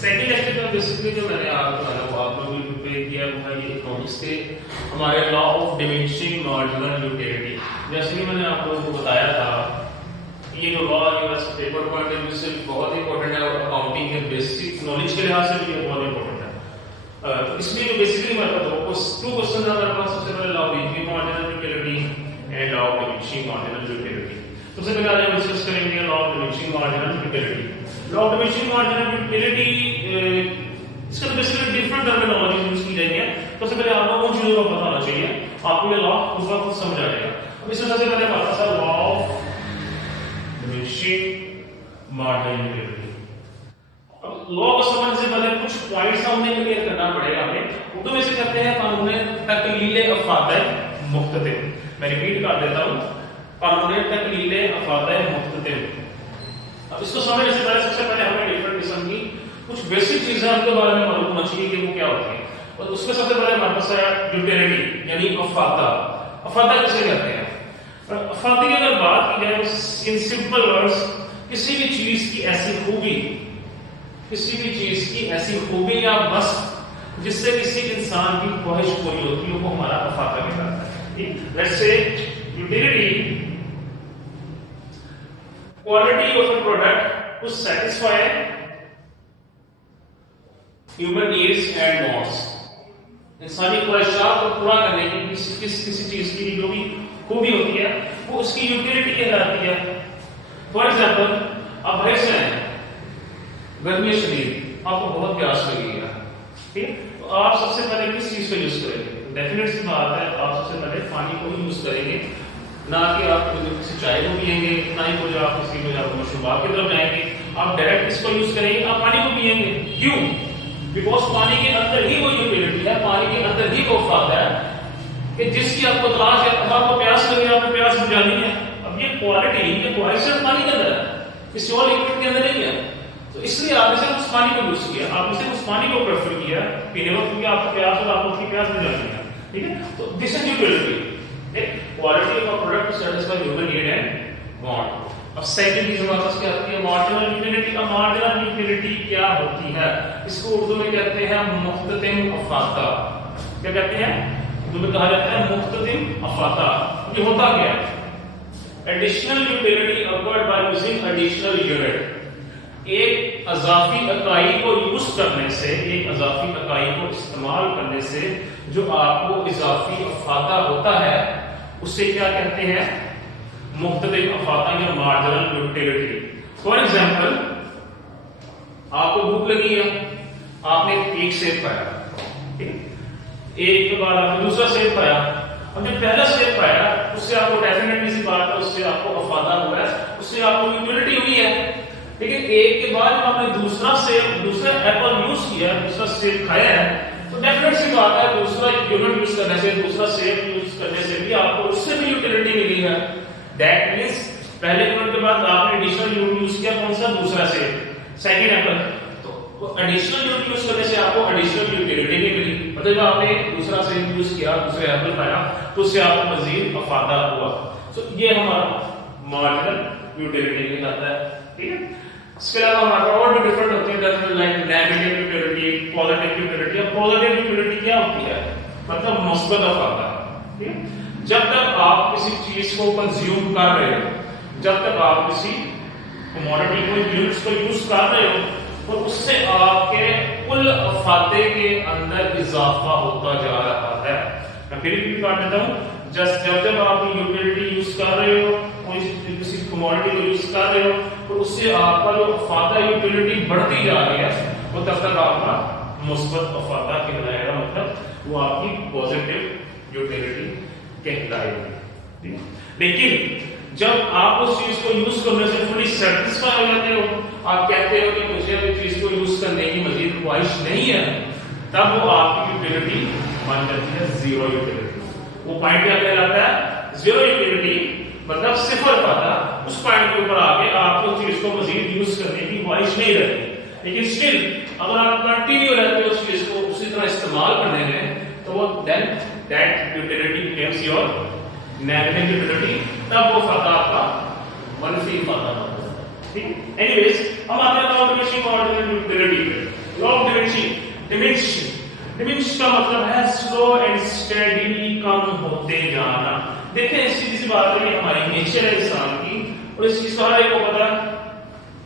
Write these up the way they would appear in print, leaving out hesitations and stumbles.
Second lecture में basically जो मैंने वो आप लोगों को प्रिपेयर किया वो है ये इकोनॉमिक्स के हमारे law of diminishing marginal utility. जैसे कि मैंने आप लोगों को बताया था ये जो लॉ है बस पेपर पॉइंट ऑफ व्यू से बहुत इंपॉर्टेंट है और अकाउंटिंग के बेसिक नॉलेज के लिहाज से भी ये बहुत इंपॉर्टेंट है। तो इसमें जो बेसिकली हमारे पास टू क्वेश्चन है हमारे पास। सबसे पहले law of diminishing marginal utility and law of diminishing marginal utility. सबसे पहले आज हम डिस्कस करेंगे law of diminishing marginal utility. Law of diminishing marginal utility इसका तो बेसिकली डिफरेंट टर्मिनोलॉजी यूज की जाएगी। तो सबसे पहले आपको उन चीजों का पता होना चाहिए, आपको ये लॉ उस वक्त समझ आ जाएगा। अब इसमें सबसे पहले हमारे पास law of diminishing marginal utility. अब लॉ को समझने से पहले कुछ पॉइंट्स हमने क्लियर करना पड़ेगा हमें। उर्दू में से कहते हैं कानून तकलील अफादा मुख्ततिम। मैं रिपीट कर देता हूं, कानून तकलील अफादा मुख्ततिम। अब इसको समझने से पहले सबसे पहले हमें डिफरेंट किस्म की कुछ बेसिक चीजें आपके बारे में मालूम होना चाहिए कि वो क्या होती है। और उसमें सबसे पहले हमारे पास है यूटिलिटी यानी अफादा। अफादा किसे कहते हैं? अफादा की अगर बात की जाए इन सिंपल वर्ड्स, किसी भी चीज की ऐसी खूबी, किसी भी चीज की ऐसी खूबी या बस जिससे किसी इंसान की ख्वाहिश पूरी होती है वो हमारा अफादा कहलाता है। Let's say utility quality of a product to satisfy human needs and wants। इंसानी ख्वाहिशात को पूरा करने की किसी चीज की जो भी खूबी होती है वो उसकी यूटिलिटी कहलाती है। फॉर एग्जाम्पल आप घर से आए, गर्मी शदीद, आपको बहुत प्यास लगी है, ठीक है, तो आप सबसे पहले किस चीज को यूज करेंगे? डेफिनेट सी बात है, आप सबसे पहले पानी को यूज करेंगे, ना कि आप किसी चाय को पिएंगे, ना ही कुछ आप किसी को मशरूबात की तरफ जाएंगे। आप डायरेक्ट इसको यूज करेंगे, आप पानी को पिएंगे। क्यों? बिकॉज पानी के अंदर ही वो यूटिलिटी है, पानी के अंदर ही वो फायदा है कि जिसकी आपको तलाश है। अब आपको प्यास लगी, आपको प्यास बुझानी है। अब ये क्वालिटी, ये क्वालिटी पानी के अंदर है, किसी और लिक्विड के अंदर नहीं है। तो इसलिए आपने सिर्फ उस पानी को यूज किया, आपने सिर्फ उस पानी को प्रेफर किया पीने वक्त क्योंकि आपको प्यास और आपको उसकी प्यास बुझानी है, ठीक है। तो this is utility, quality of a product to satisfy human need and want. अब सेकंड चीज हमारे पास क्या आती है? Marginal utility. अब मार्जिनल यूटिलिटी क्या होती है? इसको उर्दू में कहते हैं मुख्ततिम अफादा। क्या कहते हैं? उर्दू में कहा जाता है मुख्ततिम अफादा। ये होता क्या है? Additional utility occurred by using additional unit. एक अजाफी इकाई को यूज करने से, एक अजाफी इकाई को इस्तेमाल करने से जो आपको इजाफी अफादा होता है उसे क्या कहते हैं? मुख्तलिफ अफादा या मार्जिनल यूटिलिटी। फॉर एग्जाम्पल आपको भूख लगी है, आपने एक सेब खाया, एक के बाद आपने दूसरा सेब खाया। अब जो पहला सेब खाया उससे आपको डेफिनेटली सी बात है, उससे आपको अफादा हुआ है, उससे आपको यूटिलिटी हुई है। लेकिन एक के बाद आपने दूसरा एप्पल यूज किया, दूसरा सेब खाया है, तो डेफिनेट सी बात है दूसरा यूनिट यूज करने से, दूसरा सेब यूज करने से भी आपको उससे भी यूटिलिटी मिली है। दैट मींस पहले यूनिट के बाद आपने एडिशनल यूनिट यूज किया, कौन सा? दूसरा सेब, सेकंड एप्पल। तो एडिशनल यूनिट यूज करने से आपको एडिशनल यूटिलिटी भी मिली, मतलब आपने दूसरा सेब यूज किया, दूसरा एप्पल खाया, तो उससे आपको मजीद अफादा हुआ। तो ये हमारा मार्जिनल यूटिलिटी कहलाता है, ठीक है। इसके अलावा हमारा और भी डिफरेंट होते हैं, like negative utility, positive utility. अब पॉजिटिव यूटिलिटी क्या होती है? मतलब मुस्बत अफादा, ठीक है। जब तक आप किसी चीज को कंज्यूम कर रहे हो, जब तक आप किसी कमोडिटी को, यूनिट्स को यूज कर रहे हो, तो उससे आपके कुल अफादे के अंदर इजाफा होता जा रहा है। मैं फिर रिपीट कर देता हूं, जब आप यूटिलिटी यूज कर रहे हो, किसी कमोडिटी को यूज कर रहे हो, तो उससे आपका जो अफादा यूटिलिटी बढ़ती जा रही है, वो तब तक आपका मुस्बत अफादा कहलाएगा, मतलब वो आपकी पॉजिटिव यूटिलिटी कहलाएगी। लेकिन जब आप उस चीज को यूज करने से फुली सेटिस्फाई हो जाते हो, आप कहते हो कि मुझे अभी चीज को यूज करने की मजीद ख्वाहिश नहीं है, तब वो आपकी यूटिलिटी बन जाती है जीरो यूटिलिटी। वो पॉइंट क्या कहलाता है? जीरो यूटिलिटी, मतलब सिफर अफादा। उस पॉइंट के ऊपर आके आपको चीज को मजीद यूज करने की ख्वाहिश नहीं रहती। लेकिन स्टिल अगर आप कंटिन्यू रहते हो उस चीज को उसी तरह इस्तेमाल करने में, तो वो then that utility becomes your negative utility, तब वो फायदा आपका मनफी फायदा होता है, ठीक है। एनीवेज हम आते हैं ऑटोमेशन मार्जिनल यूटिलिटी पे। डिमिनिश का मतलब है स्लो एंड स्टेडीली कम होते जाना। देखिए सीधी सी बात है, ये हमारी नेचर है इंसान की, और इस चीज का हर एक को पता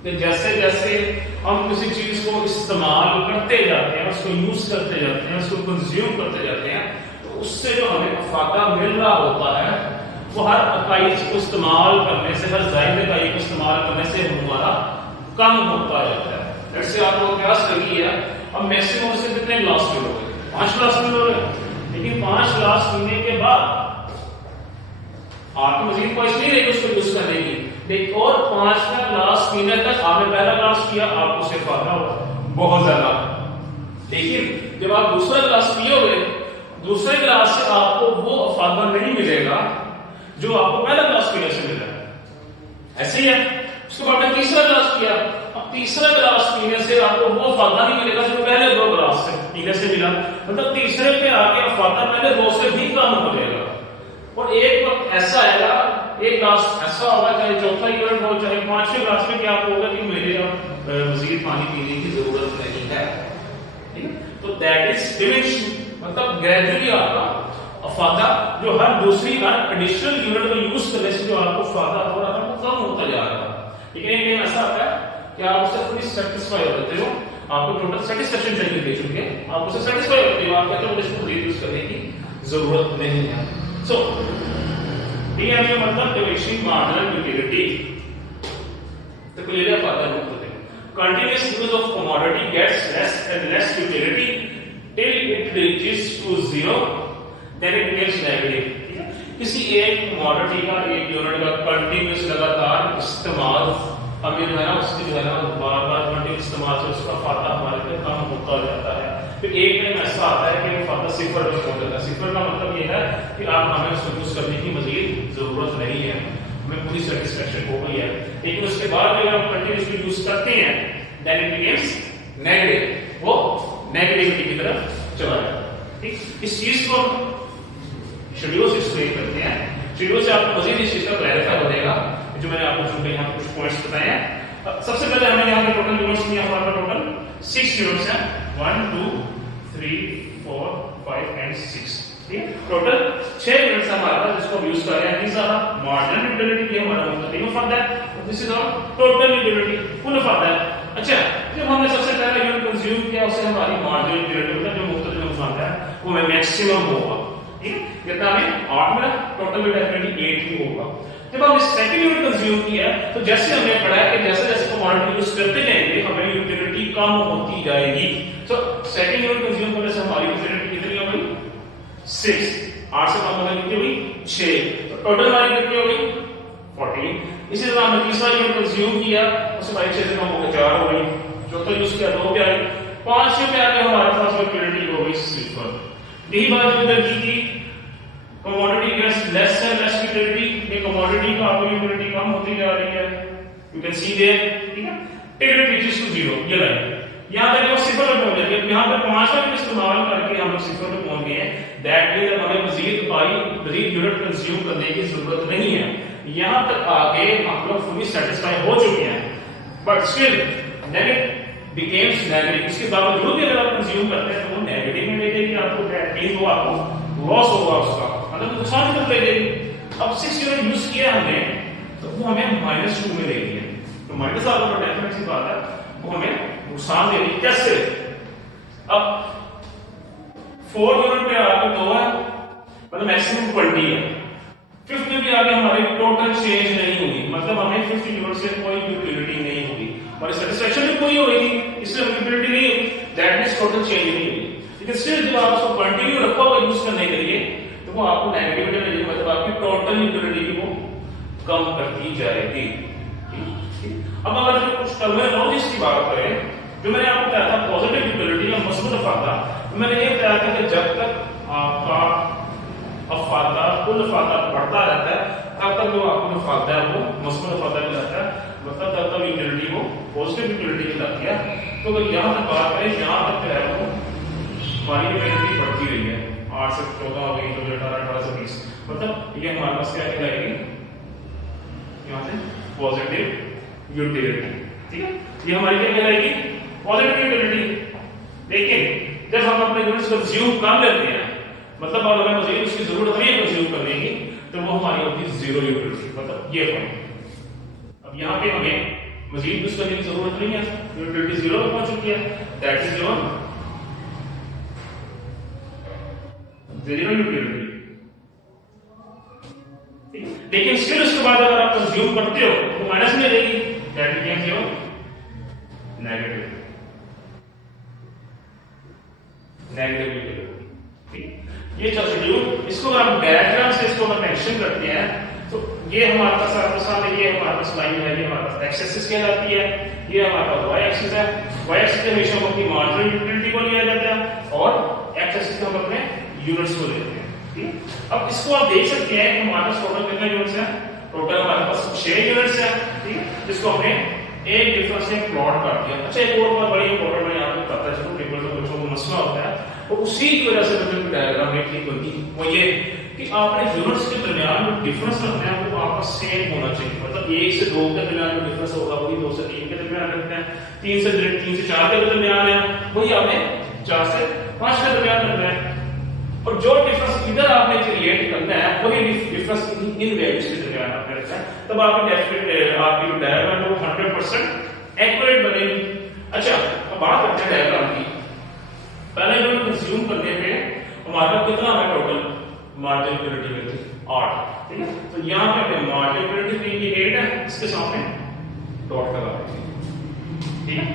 कि जैसे जैसे हम किसी चीज को इस्तेमाल करते जाते हैं, उसको यूज करते जाते हैं, उसको कंज्यूम करते जाते हैं, तो उससे जो हमें फायदा मिल रहा होता है वो हर इकाई को इस्तेमाल करने से, हर जायद इकाई को इस्तेमाल करने से हमारा कम होता जाता है। जैसे आप लोग प्रयास करिए, अब मैक्सिमम से कितने ग्लास पीओगे? 5 ग्लास पीओगे, लेकिन 5 ग्लास पीने के बाद आपको मजीद ख्वाहिश नहीं रहेगी उसको यूज करने की, लेकिन और 5वां ग्लास पीने तक आपने पहला ग्लास पिया, आपको उससे फायदा होगा बहुत ज्यादा। लेकिन जब आप दूसरा ग्लास पियोगे, दूसरे ग्लास से आपको वो फायदा नहीं मिलेगा जो आपको पहला ग्लास पीने से मिला। ऐसे ही है, उसके बाद आपने तीसरा ग्लास पिया, अब तीसरा ग्लास पीने से आपको वो फायदा नहीं मिलेगा जो पहले 2 ग्लास से पीने से मिला। मतलब तीसरे पे आके फायदा पहले 2 से भी कम हो जाएगा। और एक वक्त ऐसा आएगा, एक ग्लास ऐसा होगा, चाहे चौथा यूनिट हो चाहे 5वें ग्लास में, क्या होगा कि मेरे अब मजीद पानी पीने की जरूरत नहीं है। ठीक है, तो दैट इज डिमिनिशिंग, मतलब ग्रेजुअली आपका फायदा जो हर दूसरी हर एडिशनल यूनिट को यूज करने से जो आपको फायदा हो रहा है वो कम होता जा रहा है। ठीक है, एक ऐसा आता है कि आप उससे थोड़ी सेटिस्फाई होते हो, आपको टोटल सेटिस्फेक्शन चाहिए दे चुके, आप उससे सेटिस्फाई होते हो, आप कहते हो इसको यूज करने की जरूरत नहीं है। सो डीएमयू मतलब डिमिनिशिंग मार्जिनल यूटिलिटी, तो क्लियर फायदा नहीं होते। Continuous use of commodity gets less and less utility till it reaches to 0, then it becomes negative। ठीक है, किसी एक कमोडिटी का, एक यूनिट का कंटीन्यूअस लगातार इस्तेमाल हमें जो है ना उसकी जो है ना बार बार कंटीन्यूअस इस्तेमाल से उसका फायदा हमारे पे कम होता जाता है। फिर एक टाइम ऐसा आता है कि वो फायदा 0 पे पहुंच जाता है। 0 का मतलब ये है कि आप हमें उसको यूज करने की मजीद जरूरत नहीं है, हमें पूरी सेटिस्फेक्शन हो गई है। लेकिन उसके बाद अगर हम कंटीन्यूअसली यूज करते हैं देन इट बिकम्स नेगेटिव, वो नेगेटिविटी की तरफ चला जाता है। ठीक, इस चीज को शेड्यूल से एक्सप्लेन करते हैं, शेड्यूल से आपको मजीद इस चीज का क्लैरिफाई हो जाएगा जो मैंने आपको चुनकर यहाँ कुछ पॉइंट्स बताए हैं। सबसे पहले हमने यहाँ पे टोटल यूनिट्स किया, हमारा टोटल 6 यूनिट्स हैं, 1 2 3 4 5 एंड 6। ठीक है, टोटल 6 यूनिट्स हमारे पास जिसको हम यूज कर रहे हैं। दिस आर मार्जिनल यूटिलिटी की हमारा मतलब फायदा है, this is our total utility full फायदा है। अच्छा, जब हमने सबसे पहले यूनिट कंज्यूम किया उससे हमारी मार्जिनल यूटिलिटी मतलब जो मुफ्त जो फायदा है वो मैक्सिमम होगा। कितना में 8 मिला, टोटल में डेफिनेटली 8 ही होगा। जब हमने सेकंड यूनिट कंज्यूम किया तो जैसे हमने पढ़ा कि जैसे जैसे कमोडिटी यूज करते जाएंगे हमें यूटिलिटी कम होती जाएगी। तो सेकंड यूनिट कंज्यूम करने से हमारी यूटिलिटी कितनी हो गई? 6, 8 से कम होने कितनी हुई? 6, तो टोटल हमारी कितनी हो गई? 14। इसी तरह हमने तीसरा यूनिट कंज्यूम किया उससे हमारी 6 से कम होकर 4 हो गई, चौथा यूज किया 2 पे आई, 5 पे आके हमारे पास यूटिलिटी हो गई 0। यही बात जो इधर की थी, commodity gets less and less utility, ये कमोडिटी का आपको यूटिलिटी कम होती जा रही है, यू कैन सी देयर। ठीक है, टिल इट रीचेस टू 0, ये लाइन यहां तक वो 0 पे पहुंच जाएगी। यहां पे 5 का इस्तेमाल करके हम 0 पे पहुंच गए हैं, दैट मींस हमें मजीद यूनिट कंज्यूम करने की जरूरत नहीं है। यहां तक आके हम लोग फुली सेटिस्फाई हो चुके हैं, but still negative becomes negative. इसके बावजूद भी अगर आप कंज्यूम करते हैं तो वो नेगेटिव में ले जाएगी आपको, दैट मींस वो आपको लॉस होगा उसका, मतलब नुकसान कर देगी। अब 6 यूनिट यूज किया हमने तो वो हमें -2 में दे दिया, तो माइनस आपको डेफिनेट सी बात है वो हमें नुकसान दे रही। कैसे? अब 4 यूनिट पे आगे 2 है, मतलब मैक्सिमम 20 है। 5th में भी आगे हमारी टोटल चेंज नहीं हुई, मतलब हमें 5th यूनिट से कोई यूटिलिटी नहीं होगी, हमारी सेटिस्फेक्शन भी कोई होगी, इसलिए यूटिलिटी नहीं हुई, दैट मींस टोटल चेंज नहीं हुई। लेकिन स्टिल जब आप उसको कंटिन्यू रखा हुआ यूज करने के लिए तो वो आपको नेगेटिविटी में, मतलब आपकी टोटल यूटिलिटी को कम करती जाएगी। अब अगर जो कुछ टर्मिनोलॉजीज की बात करें, जो मैंने आपको बताया था पॉजिटिव यूटिलिटी या मस्बूत फायदा, तो मैंने ये बताया था कि जब तक आपका फायदा कुल फायदा बढ़ता रहता है तब तक जो आपको जो फायदा है वो मस्बूत फायदा कहलाता है, मतलब तब तक यूटिलिटी को पॉजिटिव यूटिलिटी कहलाती है। तो अगर यहाँ तक बात करें, यहाँ तक जो है वो हमारी यूटिलिटी बढ़ती रही है, 8 से 14 हो गई, 18 18 से 20, मतलब ये हमारे पास क्या कहलाएगी? यहाँ से पॉजिटिव यूटिलिटी। ठीक है, ये हमारी क्या कहलाएगी? Positive utility. लेकिन जब हम अपने यूनिट्स को कंज्यूम कर लेते हैं, मतलब अब हमें मजीद उसकी जरूरत नहीं है कंज्यूम करने की, तो वो हमारी होती है जीरो यूटिलिटी, मतलब ये पॉइंट। अब यहाँ पे हमें मजीद यूज करने की जरूरत नहीं है, यूटिलिटी जीरो पे पहुंच चुकी है, that is your zero utility. लेकिन स्टिल उसके बाद अगर आप कंज्यूम करते हो तो माइनस में रहेगी, that becomes your negative utility. ये जो शेड्यूल, इसको अगर हम डायग्राम से इसको अगर मेंशन करते हैं तो ये हमारे पास आपके सामने, ये हमारे पास लाइन है, ये हमारे पास एक्स एक्सिस कहलाती है, ये हमारे पास वाई एक्सिस है। वाई एक्सिस हमेशा हम अपनी मार्जिनल यूटिलिटी को लिया जाता है और एक्स एक्सिस हम अपने यूनिट्स को लेते हैं, ठीक। अब इसको आप देख सकते हैं कि हमारे पास टोटल कितने यूनिट्स हैं, टोटल हमारे पास 6 यूनिट्स हैं, ठीक, जिसको हमने एक डिफरेंस में प्लॉट कर दिया। अच्छा, एक और बात बड़ी इंपॉर्टेंट मैं यहाँ पे बताता है, जो पेपर में बच्चों को मसला होता है, तो उसी की वजह से मतलब डायग्राम में ठीक बनती, वो ये कि आपने यूनिट्स के दरमियान जो डिफरेंस रखना है वो आपका सेम होना चाहिए, मतलब 1 से 2 के दरमियान जो डिफरेंस होगा वही 2 से 3 के दरमियान रखना है, 3 से 4 के दरमियान है वही आपने 4 से 5 के दरमियान रखना है, और जो डिफरेंस इधर आपने क्रिएट करना है वही डिफरेंस इन वैल्यूज के दरमियान आपने रखना है, तब आपकी डेफिनेट आपकी जो डायग्राम है वो 100% एक्यूरेट बनेगी। अच्छा, अब बात करते हैं डायग्राम की। पहले जो कंज्यूम करने पे हमारे पास कितना है टोटल मार्जिन यूटिलिटी में थी 8, ठीक है, तो यहाँ पे मार्जिन यूटिलिटी थी 8 है, इसके सामने डॉट लगा दीजिए, ठीक है।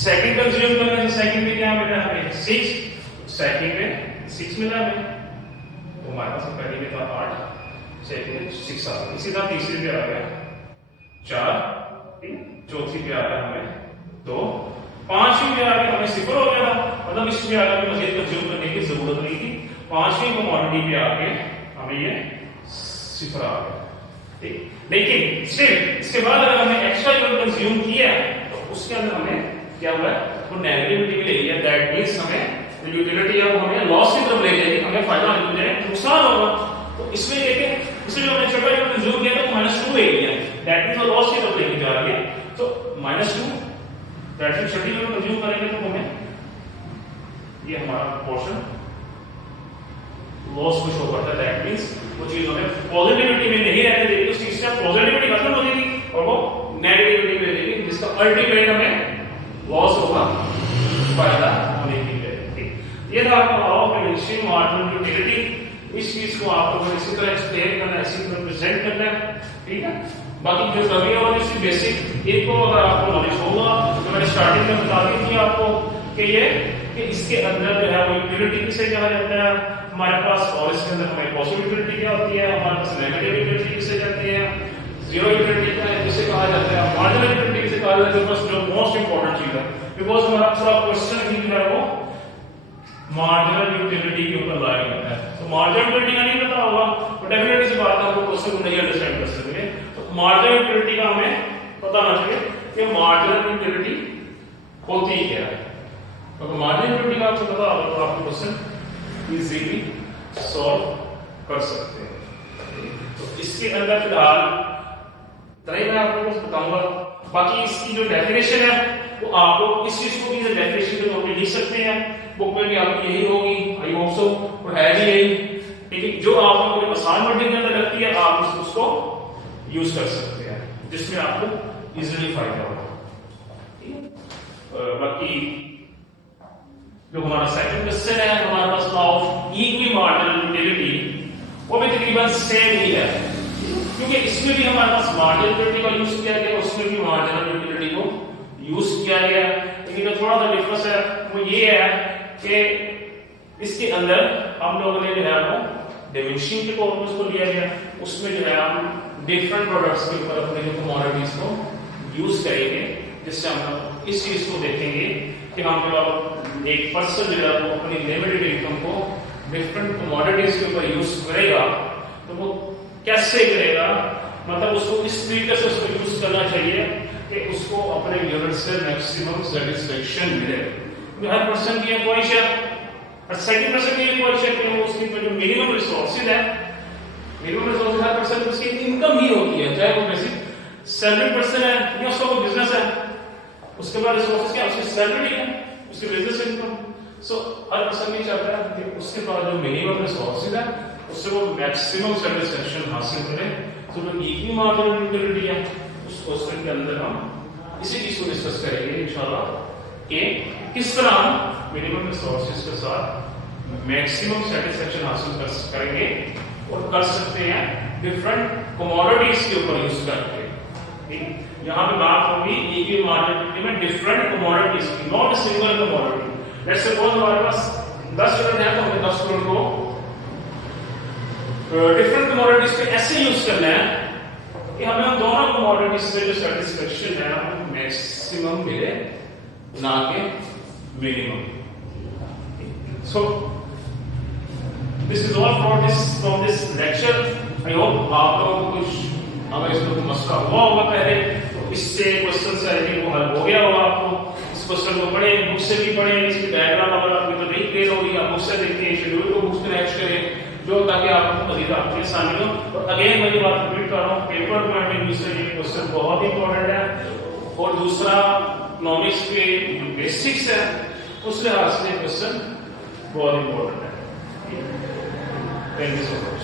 सेकंड कंज्यूम करने से सेकंड में क्या मिला हमें 6, सेकंड में 6 मिला हमें, तो हमारे पास पहले में था 8, सेकंड में 6 आ गया, इसी तरह तीसरे पे आ गया 4, ठीक, चौथी पे आ गया हमें 2, 5वीं पे आ गया हमें 0 हो गया, मतलब इसमें आगे मजीद कंज्यूम करने की जरूरत नहीं थी, 5वीं कमोडिटी पे आके हमें ये 0 आ गया, ठीक। लेकिन स्टिल इसके बाद अगर हमने एक्स्ट्रा यूनिट कंज्यूम किया तो उसके अंदर हमें क्या हुआ, वो नेगेटिविटी में ले लिया, दैट मींस हमें यूटिलिटी है वो हमें लॉस की तरफ ले जाएगी, हमें फायदा नहीं मिलेगा, नुकसान होगा। तो इसमें देखें, इसमें जो हमने छोटा यूनिट कंज्यूम किया था -2 एरिया, दैट मींस वो लॉस की तरफ लेके जा रही है, तो -2 दैट मींस छोटी यूनिट कंज्यूम करेंगे तो हमें ये हमारा पोर्शन लॉस को शो करता है, दैट मींस वो चीज हमें पॉजिटिविटी में नहीं रहने देगी, उसकी इससे पॉजिटिविटी खत्म हो जाएगी और वो नेगेटिविटी में रहेगी, जिसका अल्टीमेट हमें लॉस होगा फायदा होने की वजह। ये था आपका हाउ कैन मार्जिनल यूटिलिटी, इस चीज को आपको इसी तरह एक्सप्लेन करना है, इसी तरह प्रेजेंट करना है, ठीक है। बाकी जो कमी और इसकी बेसिक एक को अगर आपको नॉलेज होगा, तो मैंने स्टार्टिंग में बता दी थी आपको कि ये कि इसके अंदर जो है वो यूटिलिटी किसे कहा जाता है हमारे पास, और इसके अंदर हमें पॉजिटिव यूटिलिटी क्या होती है, हमारे पास नेगेटिव यूटिलिटी किसे कहते हैं, जीरो यूटिलिटी क्या है किसे कहा जाता है, मार्जिनल यूटिलिटी किसे कहा जाता है, बस जो मोस्ट इंपॉर्टेंट चीज है, बिकॉज हमारा पूरा क्वेश्चन ही जो है वो मार्जिनल यूटिलिटी के ऊपर लाया गया है, तो मार्जिनल यूटिलिटी का नहीं पता होगा तो डेफिनेटली से बात आपको क्वेश्चन को नहीं अंडरस्टैंड कर सकते। तो मार्जिनल यूटिलिटी का हमें पता होना चाहिए कि मार्जिनल यूटिलिटी होती क्या है, तो मार्जिनल यूटिलिटी का आपको पता होगा तो आपको क्वेश्चन इजीली सॉल्व कर सकते हैं। तो इसके अंदर फिलहाल तरह मैं आपको कुछ बताऊंगा, बाकी इसकी जो डेफिनेशन है वो आपको इस चीज को भी डेफिनेशन के तौर पे लिख सकते हैं, बुक में भी आपकी यही होगी, आई होप सो, और है भी यही, लेकिन जो आप लोगों को आसान वर्डिंग के अंदर लगती है आप उसको यूज कर सकते हैं, जिसमें आपको इजीली फायदा होगा। बाकी जो हमारा सेकंड क्वेश्चन है हमारे पास ऑफ इक्वी मार्जिनल यूटिलिटी, वो भी तकरीबन सेम ही है, क्योंकि इसमें भी हमारे पास मार्जिनल यूटिलिटी का यूज किया गया, उसमें भी मार्जिनल यूटिलिटी को यूज किया गया, लेकिन जो थोड़ा सा डिफरेंस है वो ये है कि इसके अंदर हम लोगों ने जो है वो डिमिनिशिंग के तौर पर उसको लिया गया, उसमें जो है हम डिफरेंट प्रोडक्ट्स के ऊपर अपने जो कमोडिटीज को यूज करेंगे, जिससे हम इस चीज को देखेंगे कि हम जब एक पर्सन जो है वो अपनी लिमिटेड इनकम को डिफरेंट कमोडिटीज के ऊपर यूज करेगा तो वो कैसे करेगा, मतलब उसको इस तरीके से उसको यूज करना चाहिए कि उसको अपने यूनिट से मैक्सिमम सेटिस्फेक्शन मिले। हर पर्सन की ख्वाहिश है, और सेकंड पर्सन की ख्वाहिश है कि वो उसकी जो मिनिमम रिसोर्सेज है, मिनिमम रिसोर्सेज हर पर्सन की उसकी इनकम ही होती है, चाहे वो बेसिक सैलरी पर्सन है या उसका कोई बिजनेस है, उसके बाद रिसोर्सेज क्या उसकी सैलरी है, उसकी बिजनेस इनकम, सो हर पर्सन ये चाहता है कि उसके पास जो मिनिमम रिसोर्सेज है उससे वो मैक्सिमम सेटिस्फेक्शन हासिल करें। तो जो इक्वी मार्जिनल यूटिलिटी है उस क्वेश्चन के अंदर हम इसी चीज को डिस्कस करेंगे इंशाल्लाह कि किस तरह हम मिनिमम रिसोर्सेज के साथ मैक्सिमम सेटिस्फेक्शन हासिल करेंगे और कर सकते हैं डिफरेंट कमोडिटीज के ऊपर यूज करके। ठीक, यहाँ पे बात होगी इक्वी मार्जिनल में डिफरेंट कमोडिटीज की, not single commodity. Let's suppose हमारे पास 10 यूनिट है तो हमें 10 यूनिट को डिफरेंट कमोडिटीज पे ऐसे यूज करना है कि हमें उन दोनों कमोडिटीज से जो सेटिस्फेक्शन है वो मैक्सिमम मिले ना कि minimum. So this is all from this lecture. I hope आप लोगों को कुछ अगर इसमें कोई मसला हुआ होगा पहले तो इससे क्वेश्चन से आई थिंक वो हल हो गया होगा। आपको इस क्वेश्चन को पढ़े, बुक से भी पढ़े, इसकी डायग्राम अगर आपको तो नहीं क्लियर होगी आप बुक से देखें, शेड्यूल को बुक से मैच करें जो ताकि आपको मजीद आपके आसानी हो। और अगेन मैं ये बात रिपीट कर रहा हूँ, पेपर पॉइंट ऑफ व्यू से ये क्वेश्चन बहुत इंपॉर्टेंट है। और दूसरा इकोनॉमिक्स के जो बेसिक्स है उस लिहाज से क्वेश्चन बहुत इंपॉर्टेंट है। Thank you so much.